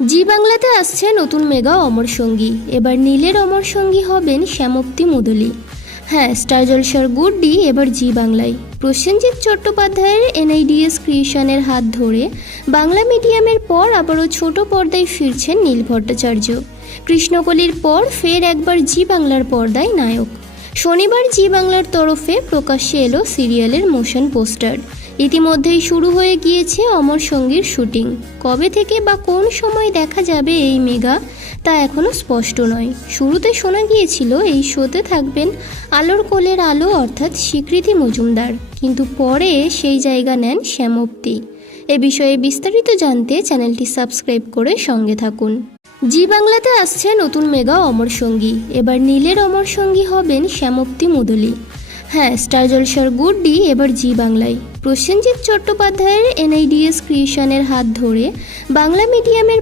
জি বাংলাতে আসছে নতুন মেগা অমর সঙ্গী। এবার নীলের অমর সঙ্গী হবেন শ্যামপ্তি মুদুলি। হ্যাঁ, স্টার জলসার গুড্ডি এবার জি বাংলায়। প্রসেনজিৎ চট্টোপাধ্যায়ের এনআইডিএস ক্রিয়েশনের হাত ধরে বাংলা মিডিয়ামের পর আবারও ছোট পর্দায় ফিরছেন নীল ভট্টাচার্য। কৃষ্ণকলির পর ফের একবার জি বাংলার পর্দায় নায়ক। শনিবার জি বাংলার তরফে প্রকাশ্যে এলো সিরিয়ালের মোশন পোস্টার। ইতিমধ্যেই শুরু হয়ে গিয়েছে অমর সঙ্গীর শুটিং। কবে থেকে বা কোন সময় দেখা যাবে এই মেগা তা এখনও স্পষ্ট নয়। শুরুতে শোনা গিয়েছিল এই শোতে থাকবেন আলোর কোলের আলো অর্থাৎ স্বীকৃতি মজুমদার, কিন্তু পরে সেই জায়গা নেন শ্যামপ্তি। এ বিষয়ে বিস্তারিত জানতে চ্যানেলটি সাবস্ক্রাইব করে সঙ্গে থাকুন। জি বাংলাতে আসছে নতুন মেগা অমর সঙ্গী। এবার নীলের অমর সঙ্গী হবেন শ্যামপ্তি মুদুলি। হ্যাঁ, স্টার জলসার গুড্ডি এবার জি বাংলায়। প্রসেনজিৎ চট্টোপাধ্যায়ের এনআইডিএস ক্রিয়েশনের হাত ধরে বাংলা মিডিয়ামের